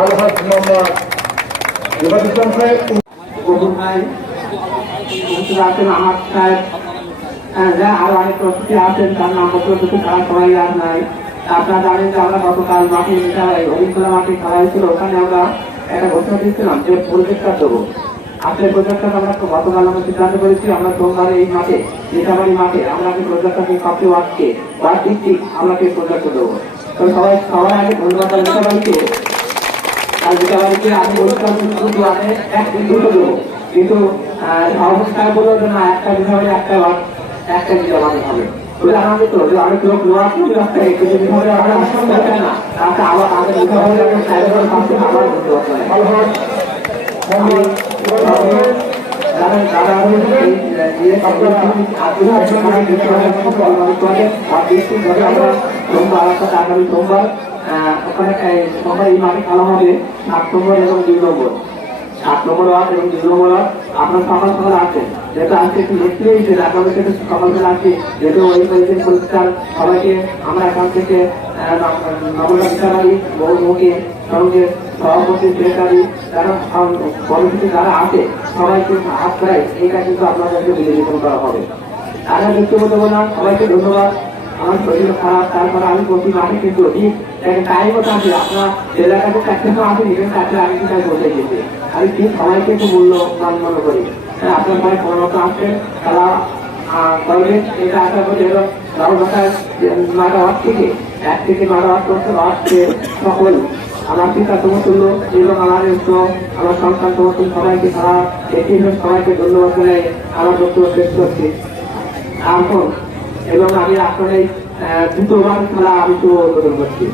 আলহাজ মোহাম্মদ ইবাদুল ইসলাম সাহেব, গফুর ভাই, আছেন আহমদ সাহেব, আরো অনেক প্রস্তুতি আছেন, তার নাম প্রস্তুতি তারা সবাই আর নাই। আপনারা জানেন যে আমরা গতকাল মাঠে অভিজ্ঞতা মাঠে খেলা হয়েছিল, ওখানে আমরা একটা ঘোষণা দিয়েছিলাম যে প্রজেক্টটা দেবো। আসলে প্রজেক্টটা আমরা গতকাল আমরা সিদ্ধান্ত করেছি আমরা সোমবার এই মাঠে নেতাবাড়ি মাঠে আমরা প্রজেক্টটাকে সবচেয়ে ওয়ার্ড ভিত্তিক আমরা প্রজেক্ট দেবো। তো সবাই আগে ধন্যবাদ নেতাবাড়িকে, আর নেতাবাড়িকে আমি বলছিলাম শুধু আমি একদিন দুটো দেবো, কিন্তু সভাপতি সাহেব বললো যে না একটা বিভাগে একটা ওয়ার্ড একটা নিতে হবে। আমাদের তো অনেক লোক লোয়া না আবার আমাদের আগামী সোমবার ওখানে এই মাঠে খেলা হবে 7 নম্বর এবং 2 নম্বর, 7 নম্বর ওয়ার্ড এবং 2 নম্বর ওয়ার্ড। আপনার সকাল সকাল আসেন, যেহেতু আজকে একটু দেখতে হয়েছে আপনাদের সাথে সকাল সকাল আসছি, যেহেতু ওই পরিষ্কার সবাইকে আমরা এখান থেকে নবলা বিচারারি বহুমুখী সঙ্গে সভাপতি সেক্রেটারি যারা কমিটিতে যারা আছে সবাইকে হাত করাই এই কাজ কিন্তু আপনাদেরকে বিবেচনা করা হবে। আগে ব্যক্তিগত বলা সবাইকে ধন্যবাদ। আমার শরীর খারাপ, তারপরে আমি প্রতি মাসে কিন্তু টাইমও থাকে, আপনার এলাকাতে 4টে তো আসেনি, কিন্তু 4টে আগে কিন্তু আমি বসে গেছি। আমি ঠিক সবাইকে একটু মূল্যবান মনে করি। আপনার সবাই কোনো মতো আসছেন, খেলা করবেন, এটা আশা করি। এবং বাবুঘাটার 9টা ওয়ার্ড থেকে 1 থেকে 9টা ওয়ার্ড করতে ওয়ার্ডকে সকল আমার পিতা সমতুল্য এবং আমার আমার সন্তান সমতুল্য সবাইকে তারা এটি সবাইকে ধন্যবাদ জানাই আমার বক্তব্য শেষ করছি এখন। এবং আমি আপনার এই দ্বিতীয়বার খেলা আমি তো উদ্বোধন করছি।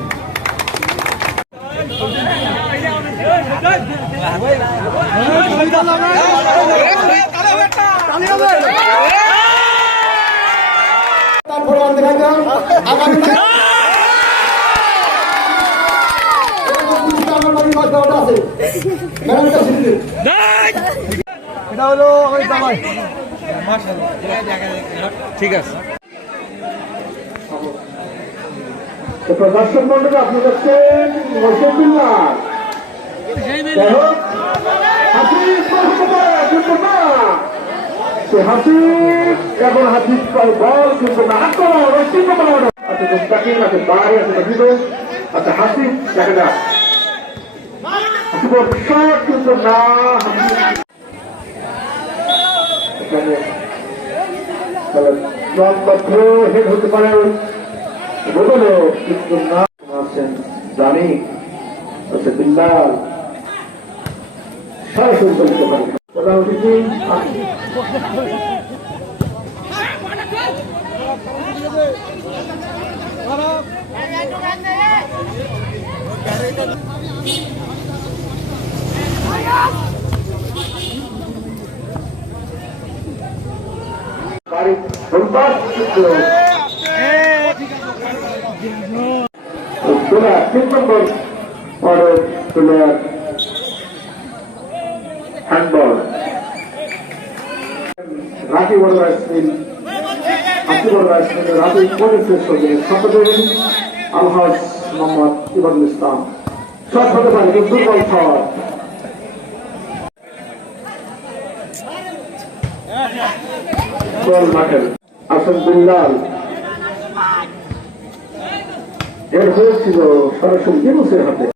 এটা হলো ঠিক আছে। দর্শক মন্ডলী আপনি দেখছেন হাসি এখন হাসি বল কিন্তু না বাড়ি আছে আচ্ছা হাসি দেখা যাক কিন্তু না হেড হতে পারে বদলো কিন্তু না আছেন জানি আচ্ছা বিল্লাল সরাসরি বলতে পারে প্রধান অতিথি হ্যান্ডবল রাখি বড় রাইসমিল রাখি পরিশেষ করবে শপথের আলহাজ মোহাম্মদ ইবাদুল ইসলাম শট হতে পারে কিন্তু দুর্বল শট গোল মাঠের আসেন বিল্লাল এর হয়েছিল সরাসরি হাতে।